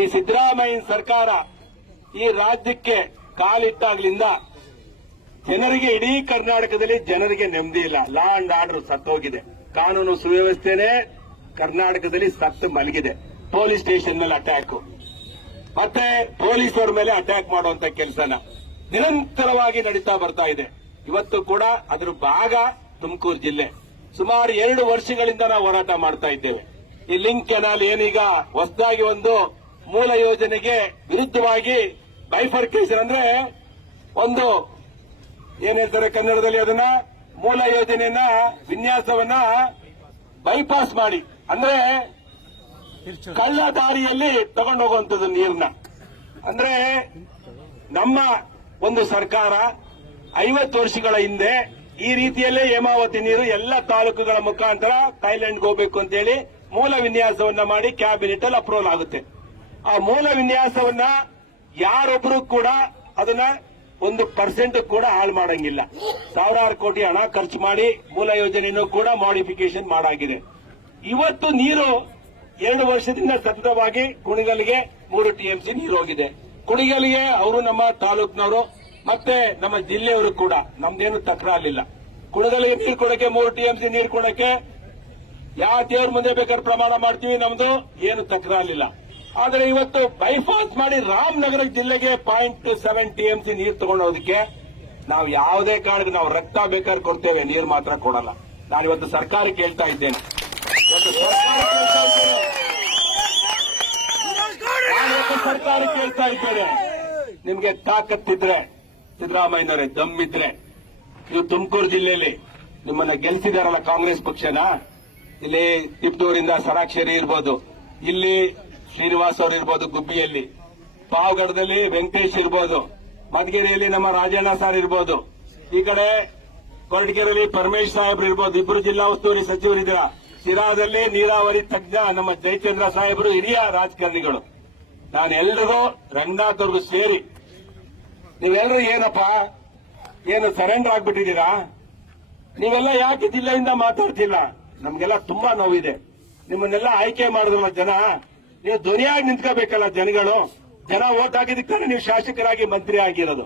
ಈ ಸಿದ್ದರಾಮಯ್ಯ ಸರ್ಕಾರ ಈ ರಾಜ್ಯಕ್ಕೆ ಕಾಲಿಟ್ಟಾಗ್ಲಿಂದ ಜನರಿಗೆ ಇಡೀ ಕರ್ನಾಟಕದಲ್ಲಿ ಜನರಿಗೆ ನೆಮ್ಮದಿ ಇಲ್ಲ. ಲಾ ಅಂಡ್ ಆರ್ಡರ್ ಸತ್ತೋಗಿದೆ. ಕಾನೂನು ಸುವ್ಯವಸ್ಥೆನೇ ಕರ್ನಾಟಕದಲ್ಲಿ ಸತ್ತು ಮಲಗಿದೆ. ಪೊಲೀಸ್ ಸ್ಟೇಷನ್ ಮೇಲೆ ಅಟ್ಯಾಕ್ ಮತ್ತೆ ಪೊಲೀಸರ ಮೇಲೆ ಅಟ್ಯಾಕ್ ಮಾಡುವಂತ ಕೆಲಸನ. ನಿರಂತರವಾಗಿ ನಡೀತಾ ಬರ್ತಾ ಇದೆ. ಇವತ್ತು ಕೂಡ ಅದರ ಭಾಗ ತುಮಕೂರು ಜಿಲ್ಲೆ. ಸುಮಾರು ಎರಡು ವರ್ಷಗಳಿಂದ ನಾವು ಹೋರಾಟ ಮಾಡ್ತಾ ಇದ್ದೇವೆ. ಈ ಲಿಂಕ್ ಕೆನಾಲ್ ಏನೀಗ ಹೊಸದಾಗಿ ಒಂದು ಮೂಲ ಯೋಜನೆಗೆ ವಿರುದ್ಧವಾಗಿ ಬೈಫರ್ಕೇಶನ್ ಅಂದ್ರೆ ಒಂದು, ಏನ್ ಹೇಳ್ತಾರೆ ಕನ್ನಡದಲ್ಲಿ ಅದನ್ನ? ಮೂಲ ಯೋಜನೆಯನ್ನ, ವಿನ್ಯಾಸವನ್ನ ಬೈಪಾಸ್ ಮಾಡಿ. ಅಂದ್ರೆ ಕಳ್ಳ ದಾರಿಯಲ್ಲಿ ತಗೊಂಡು ಹೋಗುವಂತದ್ದು ನೀರನ್ನ ಅಂದ್ರೆ ನಮ್ಮ ಒಂದು ಸರ್ಕಾರ ಐವತ್ತು ವರ್ಷಗಳ ಹಿಂದೆ ಈ ರೀತಿಯಲ್ಲೇ ಹೇಮಾವತಿ ನೀರು ಎಲ್ಲ ತಾಲೂಕುಗಳ ಮುಖಾಂತರ ಥೈಲ್ಯಾಂಡ್ಗೆ ಹೋಗ್ಬೇಕು ಅಂತೇಳಿ ಮೂಲ ವಿನ್ಯಾಸವನ್ನ ಮಾಡಿ ಕ್ಯಾಬಿನೆಟ್ ಅಲ್ಲಿ ಅಪ್ರೂವಲ್ ಆಗುತ್ತೆ. ಆ ಮೂಲ ವಿನ್ಯಾಸವನ್ನ ಯಾರೊಬ್ರು ಕೂಡ ಅದನ್ನ ಒಂದು ಪರ್ಸೆಂಟ್ ಕೂಡ ಹಾಳು ಮಾಡಂಗಿಲ್ಲ. ಸಾವಿರಾರು ಕೋಟಿ ಹಣ ಖರ್ಚು ಮಾಡಿ ಮೂಲ ಯೋಜನೆಯನ್ನು ಕೂಡ ಮಾಡಿಫಿಕೇಶನ್ ಮಾಡಾಗಿದೆ. ಇವತ್ತು ನೀರು ಎರಡು ವರ್ಷದಿಂದ ಸತತವಾಗಿ ಕುಣಿಗಲ್ಗೆ ಮೂರು ಟಿಎಂಸಿ ನೀರು ಹೋಗಿದೆ. ಕುಣಿಗಲ್ಗೆ ಅವರು ನಮ್ಮ ತಾಲೂಕಿನವರು, ಮತ್ತೆ ನಮ್ಮ ಜಿಲ್ಲೆಯವರು ಕೂಡ. ನಮ್ದೇನು ತಕರಾರಿಲ್ಲ ಕುಣಿಗಲ್ಗೆ ನೀರು ಕೊಡಕ್ಕೆ ಮೂರು ಟಿಎಂಸಿ ನೀರು ಕೊಡಕ್ಕೆ ಯಾವ ದೇವ್ರ ಮುಂದೆ ಬೇಕಾದ್ರೆ ಪ್ರಮಾಣ ಮಾಡ್ತೀವಿ ನಮ್ದು? ಏನು ತಕರಾರಿಲ್ಲ ಆದ್ರೆ ಇವತ್ತು ಬೈಪಾಸ್ ಮಾಡಿ ರಾಮನಗರ ಜಿಲ್ಲೆಗೆ ಪಾಯಿಂಟ್ ಸೆವೆನ್ ಟಿಎಂಸಿ ನೀರು ತಗೊಂಡೋದಕ್ಕೆ ನಾವು ಯಾವುದೇ ಕಾರಣಕ್ಕೆ ನಾವು ರಕ್ತ ಬೇಕಾದ್ರೆ ಕೊಡ್ತೇವೆ, ನೀರು ಮಾತ್ರ ಕೊಡಲ್ಲ. ನಾನು ಇವತ್ತು ಸರ್ಕಾರ ಕೇಳ್ತಾ ಇದ್ದೇನೆ. ಸರ್ಕಾರ ಕೇಳ್ತಾ ಇದ್ದೇನೆ. ನಿಮ್ಗೆ ತಾಕತ್ತಿದ್ರೆ, ಸಿದ್ದರಾಮಯ್ಯನವರೇ ದಮ್ಮಿದ್ರೆ, ನೀವು ತುಮಕೂರು ಜಿಲ್ಲೆಯಲ್ಲಿ ನಿಮ್ಮನ್ನ ಗೆಲ್ಸಿದಾರಲ್ಲ ಕಾಂಗ್ರೆಸ್ ಪಕ್ಷನ? ಇಲ್ಲಿ ತಿಪ್ಟೂರಿಂದ ಸರಾಕ್ಷರಿ ಇರ್ಬೋದು. ಇಲ್ಲಿ ಶ್ರೀನಿವಾಸ್ ಅವರು ಇರ್ಬೋದು ಗುಬ್ಬಿಯಲ್ಲಿ, ಪಾವಗಡದಲ್ಲಿ ವೆಂಕಟೇಶ್ ಇರ್ಬೋದು, ಮಧುಗಿರಿಯಲ್ಲಿ ನಮ್ಮ ರಾಜಣ್ಣ ಸರ್ ಇರ್ಬೋದು. ಈ ಕಡೆ ಕೊರಟಗೆರೆಯಲ್ಲಿ ಪರಮೇಶ್ ಸಾಹೇಬ್ರು ಇರ್ಬೋದು ಇಬ್ಬರು ಜಿಲ್ಲಾ ಉಸ್ತುವಾರಿ ಸಚಿವರಿದ್ದೀರಾ. ಶಿರಾದಲ್ಲಿ ನೀರಾವರಿ ತಜ್ಞ ನಮ್ಮ ಜಯಚಂದ್ರ ಸಾಹೇಬರು, ಹಿರಿಯ ರಾಜಕಾರಣಿಗಳು. ನಾನೆಲ್ಲರೂ ಎಲ್ರಿಗೂ ರಂಗನಾಥ್ ಅವ್ರಿಗೂ ಸೇರಿ ನೀವೆಲ್ಲರೂ ಏನಪ್ಪ, ಏನು ಸರೆಂಡರ್ ಆಗ್ಬಿಟ್ಟಿದ್ದೀರಾ? ನೀವೆಲ್ಲ ಯಾಕೆ ಜಿಲ್ಲೆಯಿಂದ ಮಾತಾಡ್ತಿಲ್ಲ? ನಮ್ಗೆಲ್ಲ ತುಂಬಾ ನೋವಿದೆ. ನಿಮ್ಮನ್ನೆಲ್ಲ ಆಯ್ಕೆ ಮಾಡಿದ್ರಲ್ಲ ಜನ. ನೀವು ಧ್ವನಿಯಾಗಿ ನಿಂತ್ಕೋಬೇಕಲ್ಲ ಜನಗಳು. ಜನ ಓಟ್ ಹಾಕಿದ್ದಕ್ಕೆ ನೀವು ಶಾಸಕರಾಗಿ ಮಂತ್ರಿ ಆಗಿರೋದು.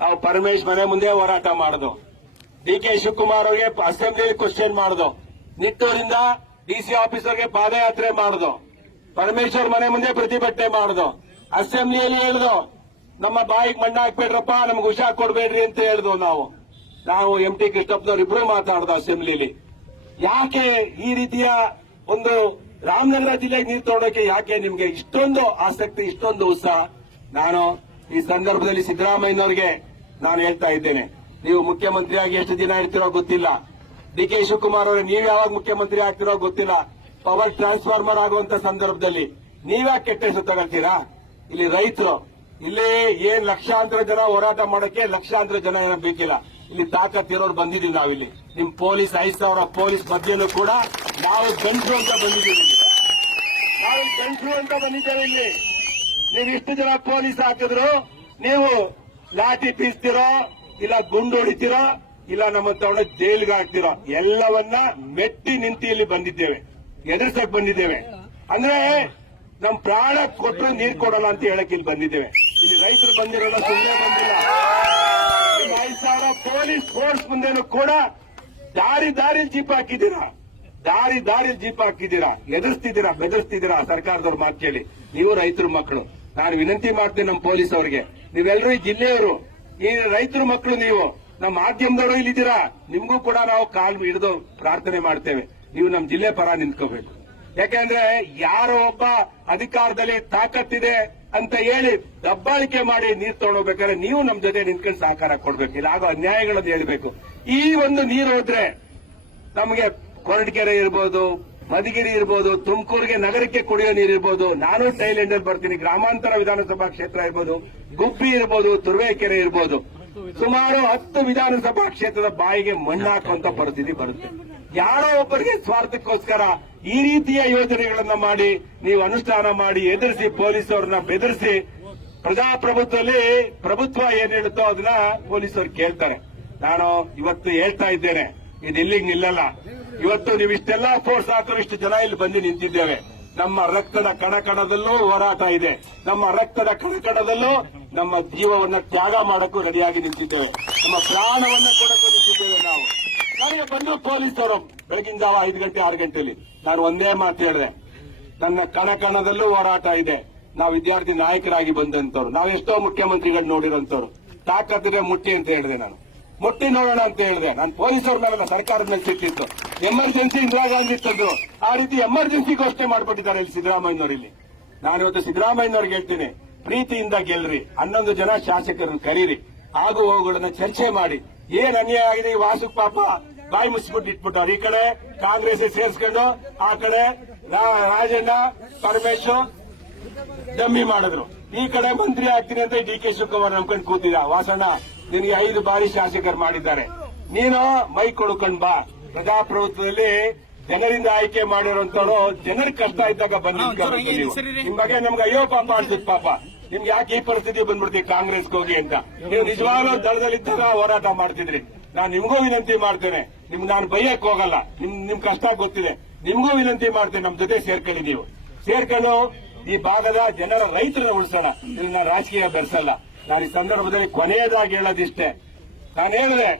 ನಾವು ಪರಮೇಶ್ ಮನೆ ಮುಂದೆ ಹೋರಾಟ ಮಾಡುದು. ಡಿ ಕೆ ಶಿವಕುಮಾರ್ ಅವರಿಗೆ ಅಸೆಂಬ್ಲಿ ಕ್ವಶನ್ ಮಾಡುದು. ನಿಟ್ಟೂರಿಂದ ಡಿಸಿ ಆಫೀಸರ್ಗೆ ಪಾದಯಾತ್ರೆ ಮಾಡುದು. ಪರಮೇಶ್ವರ್ ಮನೆ ಮುಂದೆ ಪ್ರತಿಭಟನೆ ಮಾಡುದು. ಅಸೆಂಬ್ಲಿಯಲ್ಲಿ ಹೇಳುದು ನಮ್ಮ ಬಾಯಿಗೆ ಮಣ್ಣ ಹಾಕ್ಬೇಡ್ರಪ್ಪ, ನಮ್ಗೆ ಹುಷಾರ್ ಕೊಡ್ಬೇಡ್ರಿ ಅಂತ ಹೇಳುದು ನಾವು. ನಾವು ಎಂ ಟಿ ಕೃಷ್ಣಪ್ಪನವ್ರು ಇಬ್ರು ಮಾತಾಡ್ದು ಅಸೆಂಬ್ಲಿಲಿ. ಯಾಕೆ ಈ ರೀತಿಯ ಒಂದು ರಾಮನಗರ ಜಿಲ್ಲೆಗೆ ನೀರು ತಗೊಳಕ್ಕೆ ಯಾಕೆ ನಿಮ್ಗೆ ಇಷ್ಟೊಂದು ಆಸಕ್ತಿ, ಇಷ್ಟೊಂದು ಉತ್ಸಾಹ? ನಾನು ಈ ಸಂದರ್ಭದಲ್ಲಿ ಸಿದ್ದರಾಮಯ್ಯನವರಿಗೆ ನಾನು ಹೇಳ್ತಾ ಇದ್ದೇನೆ. ನೀವು ಮುಖ್ಯಮಂತ್ರಿಯಾಗಿ ಎಷ್ಟು ದಿನ ಇರ್ತಿರೋ ಗೊತ್ತಿಲ್ಲ. ಡಿ ಕೆ ಶಿವಕುಮಾರ್ ಅವರೇ, ನೀವು ಯಾವಾಗ ಮುಖ್ಯಮಂತ್ರಿ ಆಗ್ತಿರೋ ಗೊತ್ತಿಲ್ಲ. ಪವರ್ ಟ್ರಾನ್ಸ್ಫಾರ್ಮರ್ ಆಗುವಂತ ಸಂದರ್ಭದಲ್ಲಿ ನೀವ್ಯಾಕೆ ಕೆಟ್ಟ ಹೆಸರು ತಗೊಳ್ತೀರಾ? ಇಲ್ಲಿ ರೈತರು, ಇಲ್ಲಿ ಏನ್ ಲಕ್ಷಾಂತರ ಜನ ಹೋರಾಟ ಮಾಡೋಕೆ ಲಕ್ಷಾಂತರ ಜನ ಏನೋ ಬೇಕಿಲ್ಲ. ಇಲ್ಲಿ ತಾಕತ್ ಇರೋರು ಬಂದಿದ್ದೀವಿ ನಾವಿಲ್ಲಿ. ನಿಮ್ ಪೊಲೀಸ್ ಐಸ್ ಸಾವಿರ ಪೊಲೀಸ್ ಮಧ್ಯೆನೂ ಕೂಡ ನಾವು ಗಂಟು ಅಂತ ಬಂದಿದ್ದೀವಿ. ನಾವು ಗಂಟು ಅಂತ ಬಂದಿದ್ದೇವೆ ಇಲ್ಲಿ. ನೀವು ಇಷ್ಟು ಜನ ಪೊಲೀಸ್ ಹಾಕಿದ್ರು, ನೀವು ಲಾಠಿ ಬೀಸ್ತಿರೋ, ಇಲ್ಲ ಗುಂಡು ಹೊಡಿತೀರೋ, ಇಲ್ಲ ನಮ್ಮ ತವಣ ಜೈಲ್ಗೆ ಹಾಕ್ತಿರೋ, ಎಲ್ಲವನ್ನ ಮೆಟ್ಟಿ ನಿಂತಿ ಇಲ್ಲಿ ಬಂದಿದ್ದೇವೆ. ಎದುರ್ಸಕ್ ಬಂದಿದ್ದೇವೆ. ಅಂದ್ರೆ ನಮ್ ಪ್ರಾಣ ಕೊಟ್ಟರೆ ನೀರ್ ಕೊಡೋಣ ಅಂತ ಹೇಳಕ್ ಇಲ್ಲಿ ಬಂದಿದ್ದೇವೆ. ಇಲ್ಲಿ ರೈತರು ಬಂದಿರಲ್ಲ ಸುಮ್ಮನೆ ಬಂದಿಲ್ಲ. ಐದು ಸಾವಿರ ಪೊಲೀಸ್ ಫೋರ್ಸ್ ಮುಂದೆನೂ ಕೂಡ ದಾರಿ ದಾರಿ ಜೀಪ್ ಹಾಕಿದ್ದೀರಾ? ದಾರಿ ದಾರಿ ಜೀಪ್ ಹಾಕಿದ್ದೀರಾ? ಎದುರಿಸ್ತಿದ್ದೀರಾ? ಬೆದರಿಸ್ತಿದ್ದೀರಾ? ಸರ್ಕಾರದವ್ರ ಮಾತು ಕೇಳಿ. ನೀವು ರೈತರ ಮಕ್ಕಳು. ನಾನು ವಿನಂತಿ ಮಾಡ್ತೀನಿ ನಮ್ಮ ಪೊಲೀಸ್ ಅವರಿಗೆ. ನೀವೆಲ್ಲರೂ ಈ ಜಿಲ್ಲೆಯವರು, ಈ ರೈತರ ಮಕ್ಕಳು ನೀವು. ನಮ್ಮ ಮಾಧ್ಯಮದವರು ಇಲ್ಲಿದ್ದೀರಾ? ನಿಮಗೂ ಕೂಡ ನಾವು ಕಾಲ್ ಹಿಡಿದು ಪ್ರಾರ್ಥನೆ ಮಾಡ್ತೇವೆ. ನೀವು ನಮ್ಮ ಜಿಲ್ಲೆ ಪರ ನಿಂತ್ಕೋಬೇಕು. ಯಾಕಂದ್ರೆ ಯಾರೋ ಒಬ್ಬ ಅಧಿಕಾರದಲ್ಲಿ ತಾಕತ್ತಿದೆ ಅಂತ ಹೇಳಿ ದಬ್ಬಾಳಿಕೆ ಮಾಡಿ ನೀರು ತಗೊಂಡೋಗ್ಬೇಕಾದ್ರೆ ನೀವು ನಮ್ ಜೊತೆ ನಿಂತ್ಕೊಂಡು ಸಹಕಾರ ಕೊಡ್ಬೇಕು. ಇಲ್ಲಾಗೋ ಅನ್ಯಾಯಗಳನ್ನು ಹೇಳ್ಬೇಕು. ಈ ಒಂದು ನೀರು ಹೋದ್ರೆ ನಮಗೆ ಕೊರಟಗೆರೆ ಇರ್ಬೋದು, ಮಧುಗಿರಿ ಇರ್ಬೋದು, ತುಮಕೂರಿಗೆ ನಗರಕ್ಕೆ ಕುಡಿಯೋ ನೀರು ಇರ್ಬೋದು, ನಾನು ಥೈಲ್ಯಾಂಡ್ ಬರ್ತೀನಿ, ಗ್ರಾಮಾಂತರ ವಿಧಾನಸಭಾ ಕ್ಷೇತ್ರ ಇರ್ಬೋದು, ಗುಬ್ಬಿ ಇರ್ಬೋದು, ತುರುವೇಕೆರೆ ಇರ್ಬೋದು. ಸುಮಾರು ಹತ್ತು ವಿಧಾನಸಭಾ ಕ್ಷೇತ್ರದ ಬಾಯಿಗೆ ಮಣ್ಣು ಹಾಕುವಂತ ಪರಿಸ್ಥಿತಿ ಬರುತ್ತೆ. ಯಾರೋ ಒಬ್ಬರಿಗೆ ಸ್ವಾರ್ಥಕ್ಕೋಸ್ಕರ ಈ ರೀತಿಯ ಯೋಜನೆಗಳನ್ನ ಮಾಡಿ ನೀವು ಅನುಷ್ಠಾನ ಮಾಡಿ ಎದುರಿಸಿ ಪೊಲೀಸರನ್ನ ಬೆದರಿಸಿ ಪ್ರಜಾಪ್ರಭುತ್ವದಲ್ಲಿ ಪ್ರಭುತ್ವ ಏನ್ ಹೇಳುತ್ತೋ ಅದನ್ನ ಪೊಲೀಸರು ಕೇಳ್ತಾರೆ. ನಾನು ಇವತ್ತು ಹೇಳ್ತಾ ಇದ್ದೇನೆ ಇದು ಇಲ್ಲಿಗೆ ನಿಲ್ಲಲ್ಲ. ಇವತ್ತು ನೀವು ಇಷ್ಟೆಲ್ಲಾ ಫೋರ್ಸ್ ಹಾಕಲು ಇಷ್ಟು ಜನ ಇಲ್ಲಿ ಬಂದು ನಿಂತಿದ್ದೇವೆ. ನಮ್ಮ ರಕ್ತದ ಕಣಕಣದಲ್ಲೂ ಹೋರಾಟ ಇದೆ. ನಮ್ಮ ರಕ್ತದ ಕಣಕಣದಲ್ಲೂ ನಮ್ಮ ಜೀವವನ್ನ ತ್ಯಾಗ ಮಾಡಕ್ಕೂ ರೆಡಿಯಾಗಿ ನಿಂತಿದ್ದೇವೆ. ನಮ್ಮ ಪ್ರಾಣವನ್ನ ಕೊಡಕ್ಕೂ ನಿಂತಿದ್ದೇವೆ ನಾವು. ನನಗೆ ಬಂದು ಪೊಲೀಸರು. ಬೆಳಗಿನ ಜಾವ ಐದು ಗಂಟೆ, ಆರು ಗಂಟೆಯಲ್ಲಿ ನಾನು ಒಂದೇ ಮಾತು ಹೇಳಿದೆ. ನನ್ನ ಕಣಕಣದಲ್ಲೂ ಹೋರಾಟ ಇದೆ. ನಾವು ವಿದ್ಯಾರ್ಥಿ ನಾಯಕರಾಗಿ ಬಂದಂತವ್ರು ನಾವು ಎಷ್ಟೋ ಮುಖ್ಯಮಂತ್ರಿಗಳು ನೋಡಿರೋಂಥವ್ರು. ತಾಕತ್ತಿದ್ರೆ ಮುಟ್ಟಿ ಅಂತ ಹೇಳಿದೆ ನಾನು. ಮುಟ್ಟಿ ನೋಡೋಣ ಅಂತ ಹೇಳಿದೆ. ನಾನು ಪೊಲೀಸರು ನನ್ನ ಸರ್ಕಾರದ ಮೇಲೆ ಸಿಕ್ಕಿತ್ತು ಎಮರ್ಜೆನ್ಸಿ ಇಂದಿರಾ ಗಾಂಧಿ ತಂದ್ರು. ಆ ರೀತಿ ಎಮರ್ಜೆನ್ಸಿ ಘೋಷಣೆ ಮಾಡ್ಬಿಟ್ಟಿದ್ದಾರೆ ಇಲ್ಲಿ ಸಿದ್ದರಾಮಯ್ಯನವರು ಇಲ್ಲಿ ನಾನು ಇವತ್ತು ಸಿದ್ದರಾಮಯ್ಯನವ್ರಿಗೆ ಹೇಳ್ತೀನಿ. ಪ್ರೀತಿಯಿಂದ ಗೆಲ್ರಿ. ಹನ್ನೊಂದು ಜನ ಶಾಸಕರನ್ನು ಕರೀರಿ. ಆಗು ಹೋಗುಗಳನ್ನ ಚರ್ಚೆ ಮಾಡಿ. ಏನ್ ಅನ್ಯಾಯ ಆಗಿದೆ ಈ ವಾಸುಕ್ ಪಾಪ? ಬಾಯಿ ಮುಚ್ಚಿಬಿಟ್ಟು ಇಟ್ಬಿಟ್ಟವ್ರು. ಈ ಕಡೆ ಕಾಂಗ್ರೆಸ್ ಸೇರಿಸ್ಕೊಂಡು ಆ ಕಡೆ ರಾಜಣ್ಣ ಪರಮೇಶ್ವರ್ ಡಮ್ಮಿ ಮಾಡಿದ್ರು. ಈ ಕಡೆ ಮಂತ್ರಿ ಆಗ್ತೀನಿ ಅಂತ ಡಿ ಕೆ ಶಿವಕುಮಾರ್ ನಂಬ್ಕೊಂಡು ಕೂತಿದ? ವಾಸಣ್ಣ ನಿನಗೆ ಐದು ಬಾರಿ ಶಾಸಕರು ಮಾಡಿದ್ದಾರೆ. ನೀನು ಮೈ ಕೊಡ್ಕೊಂಡ್ ಬಾ. ಪ್ರಜಾಪ್ರಭುತ್ವದಲ್ಲಿ ಜನರಿಂದ ಆಯ್ಕೆ ಮಾಡಿರೋ ಜನರ ಕಷ್ಟ ಇದ್ದಾಗ ಬಂದ್ ನಿಮ್ ಬಗ್ಗೆ ನಮ್ಗೆ ಅಯ್ಯೋ ಪಾಪ ಅನ್ಸುತ್ತೆ ಪಾಪ. ನಿಮ್ಗೆ ಯಾಕೆ ಈ ಪರಿಸ್ಥಿತಿ ಬಂದ್ಬಿಡ್ತೀವಿ ಕಾಂಗ್ರೆಸ್ಗೆ ಹೋಗಿ ಅಂತ. ನೀವು ನಿಜವಾಗ್ಲೂ ದಳದಲ್ಲಿದ್ದಾಗ ಹೋರಾಟ ಮಾಡ್ತಿದ್ರಿ. ನಾನು ನಿಮ್ಗೂ ವಿನಂತಿ ಮಾಡ್ತೇನೆ. ನಿಮ್ ನಾನು ಬೈಯಕ್ ಹೋಗಲ್ಲ. ನಿಮ್ ನಿಮ್ ಕಷ್ಟ ಗೊತ್ತಿದೆ. ನಿಮ್ಗೂ ವಿನಂತಿ ಮಾಡ್ತೇನೆ. ನಮ್ ಜೊತೆ ಸೇರ್ಕೊಳ್ಳಿ ನೀವು. ಸೇರ್ಕೊಂಡು ಈ ಭಾಗದ ಜನರ ರೈತರನ್ನ ಉಳಿಸೋಣ. ನಾನು ರಾಜಕೀಯ ಬೆರೆಸಲ್ಲ. ನಾನು ಈ ಸಂದರ್ಭದಲ್ಲಿ ಕೊನೆಯದಾಗಿ ಹೇಳೋದಿಷ್ಟೇ. ನಾನು ಹೇಳಿದೆ